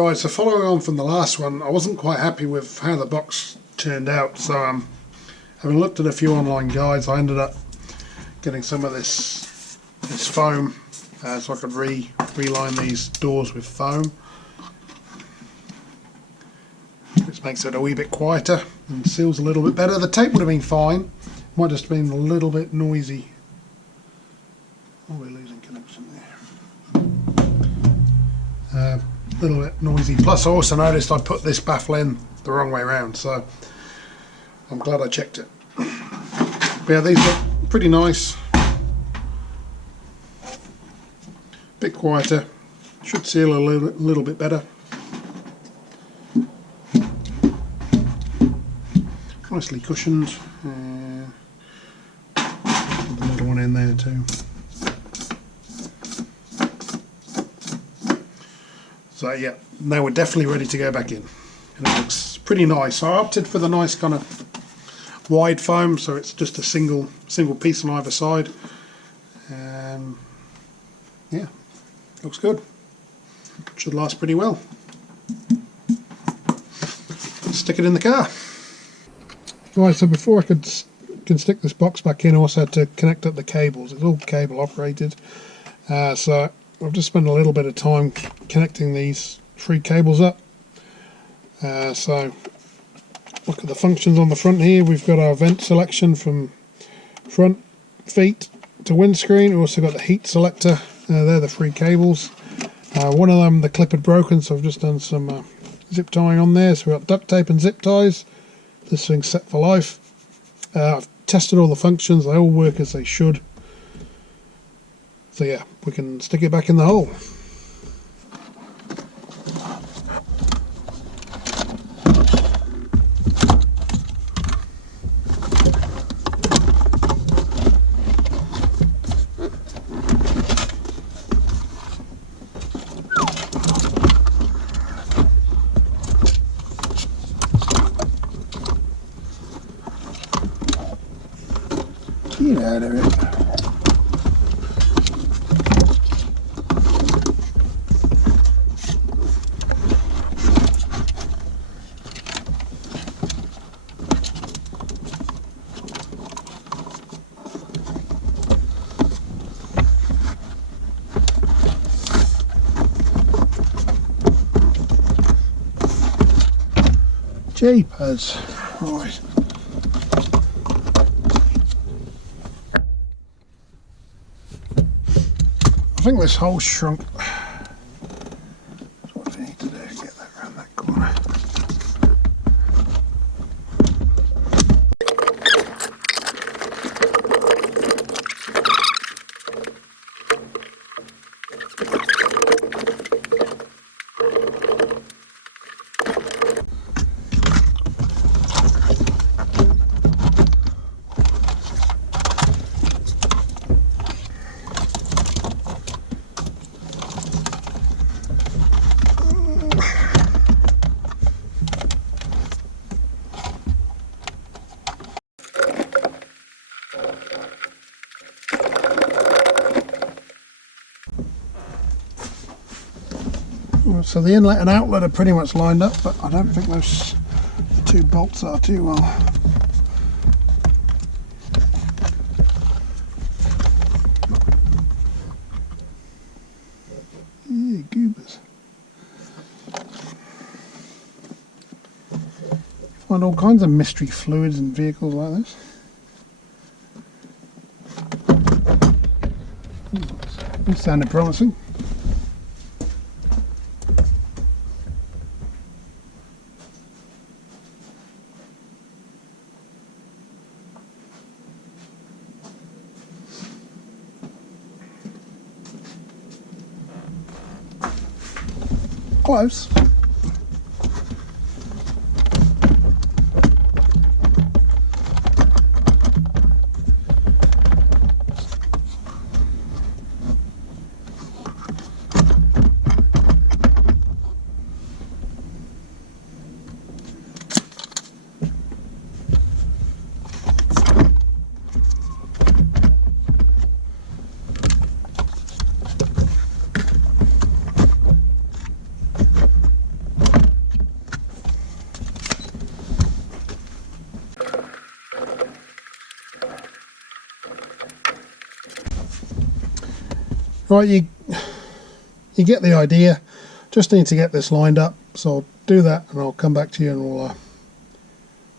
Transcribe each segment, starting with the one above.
Right, so following on from the last one, I wasn't quite happy with how the box turned out, so having looked at a few online guides, I ended up getting some of this foam so I could reline these doors with foam, which makes it a wee bit quieter and seals a little bit better. The tape would have been fine, might just have been a little bit noisy. Oh, we're losing connection there. A little bit noisy. Plus I also noticed I put this baffle in the wrong way around, so I'm glad I checked it. But yeah, these look pretty nice. Bit quieter. Should seal a little bit better. Nicely cushioned. Put another one in there too. So yeah, now we're definitely ready to go back in. And it looks pretty nice. I opted for the nice kind of wide foam, so it's just a single piece on either side. Yeah, looks good. Should last pretty well. Stick it in the car. Right, so before I can stick this box back in, I also had to connect up the cables. It's all cable operated. So I've just spent a little bit of time connecting these 3 cables up. So look at the functions on the front here. We've got our vent selection from front feet to windscreen. We've also got the heat selector. They're the 3 cables. One of them, the clip had broken, so I've just done some zip tying on there. So we've got duct tape and zip ties. This thing's set for life. I've tested all the functions. They all work as they should. So yeah, we can stick it back in the hole. Get out of it. Jeepers. Right. I think this hole shrunk. So what do I need to do? Get that around that corner. So the inlet and outlet are pretty much lined up, but I don't think those 2 bolts are too well. Yeah, goobers. Find all kinds of mystery fluids in vehicles like this. This sounded promising. Close. Right, you get the idea. Just need to get this lined up, so I'll do that and I'll come back to you and we'll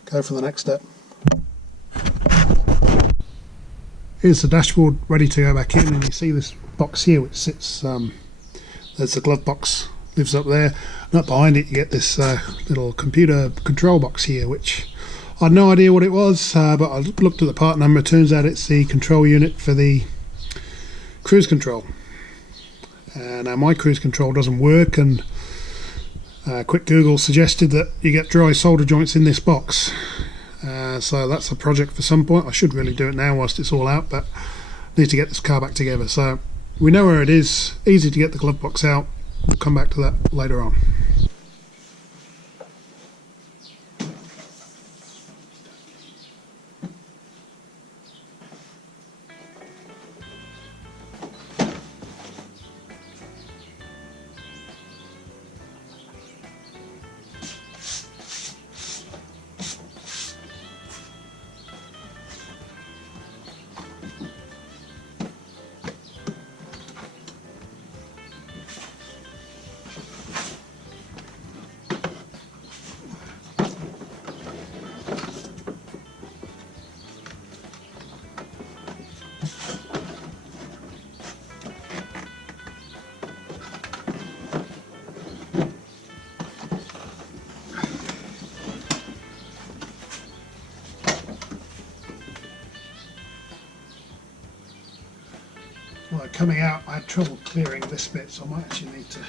go for the next step. Here's the dashboard ready to go back in, and you see this box here which sits, there's the glove box, lives up there, and up behind it you get this little computer control box here, which I had no idea what it was, but I looked at the part number. It turns out it's the control unit for the cruise control. Now my cruise control doesn't work, and quick Google suggested that you get dry solder joints in this box. So that's a project for some point. I should really do it now whilst it's all out, but I need to get this car back together. So we know where it is, easy to get the glove box out. We'll come back to that later on. Well, coming out I had trouble clearing this bit, so I might actually need to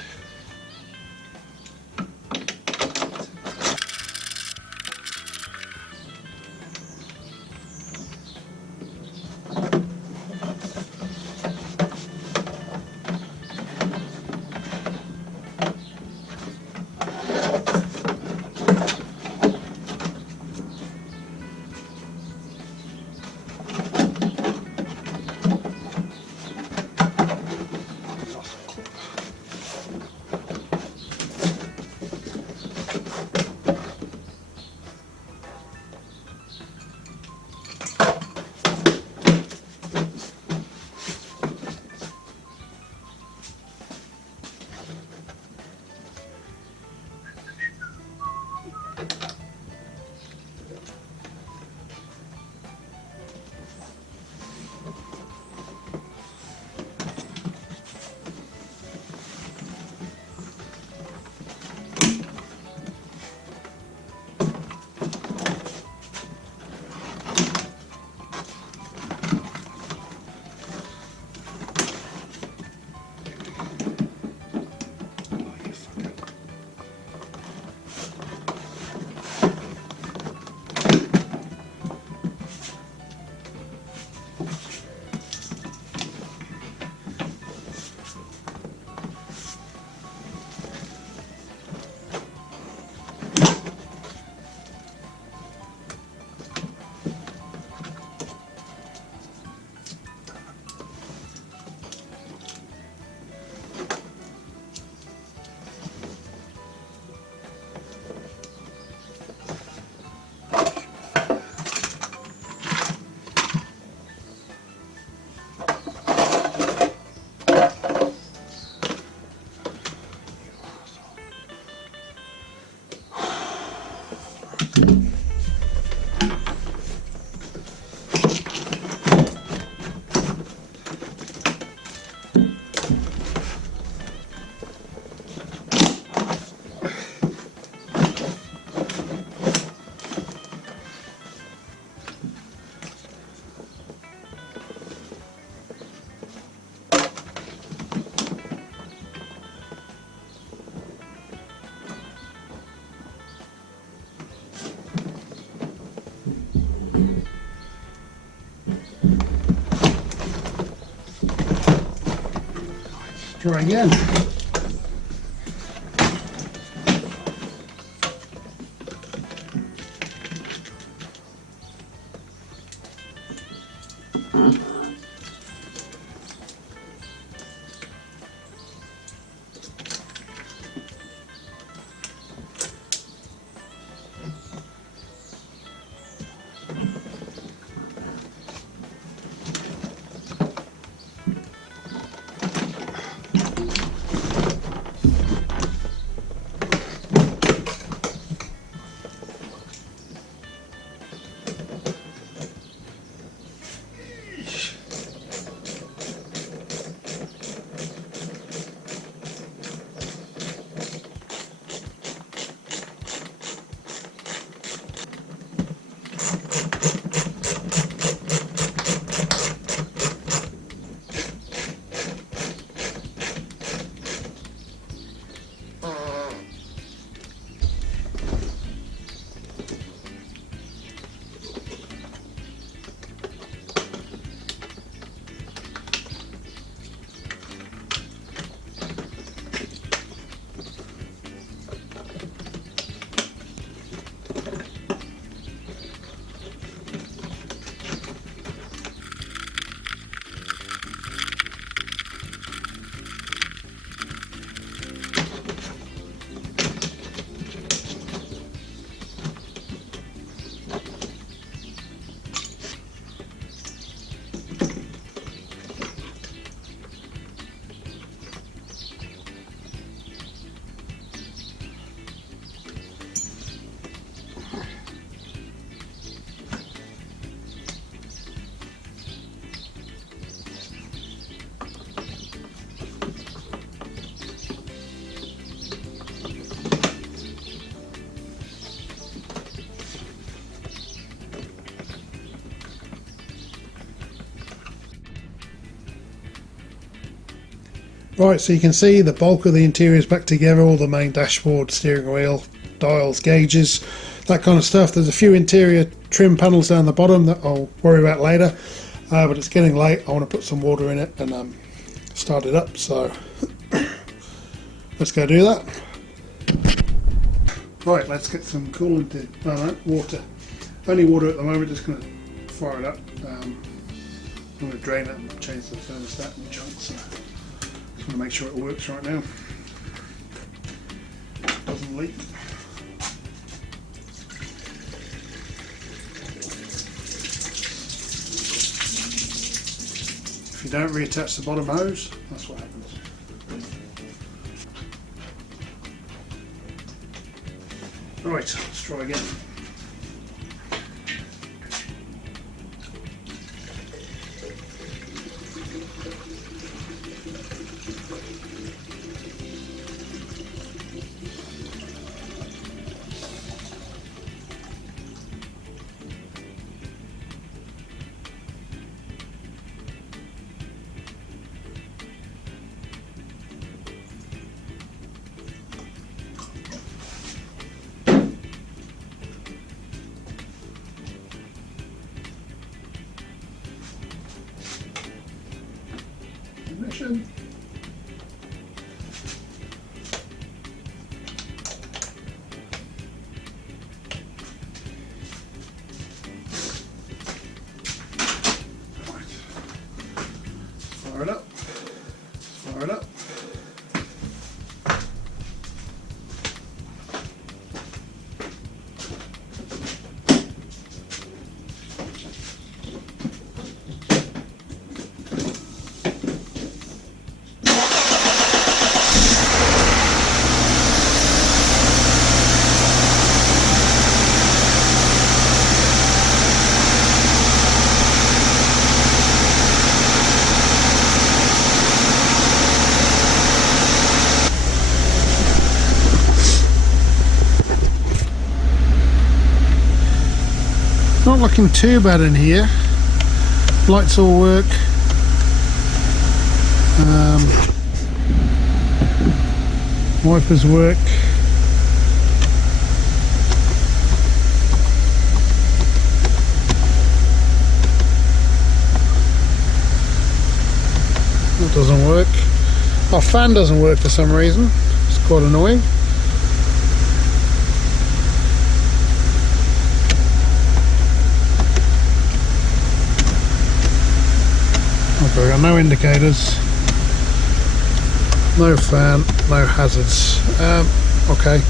try again. Right, so you can see the bulk of the interior is back together, all the main dashboard, steering wheel, dials, gauges, that kind of stuff. There's a few interior trim panels down the bottom that I'll worry about later, but it's getting late. I want to put some water in it and start it up, so let's go do that. Right, let's get some coolant in. No, water. Only water at the moment, just going to fire it up. I'm going to drain it and change the thermostat in chunks. So just want to make sure it works right now. Doesn't leak. If you don't reattach the bottom hose, that's what happens. Right, let's try again. Ignition. Fire it up. Fire it up. Not looking too bad in here. Lights all work. Wipers work. That doesn't work. Our fan doesn't work for some reason. It's quite annoying. Okay, we've got no indicators, no fan, no hazards. Okay,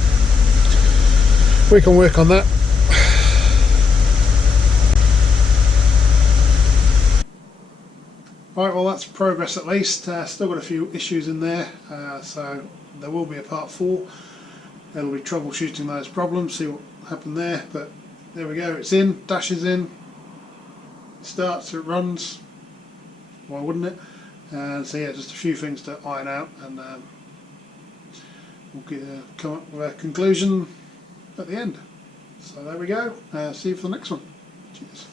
we can work on that. Right, well that's progress at least. Still got a few issues in there, so there will be a part 4. It'll be troubleshooting those problems, see what happened there, but there we go, it's in, dash is in, it starts, it runs. Why wouldn't it? So yeah, just a few things to iron out, and we'll come up with a conclusion at the end. So there we go. See you for the next one. Cheers.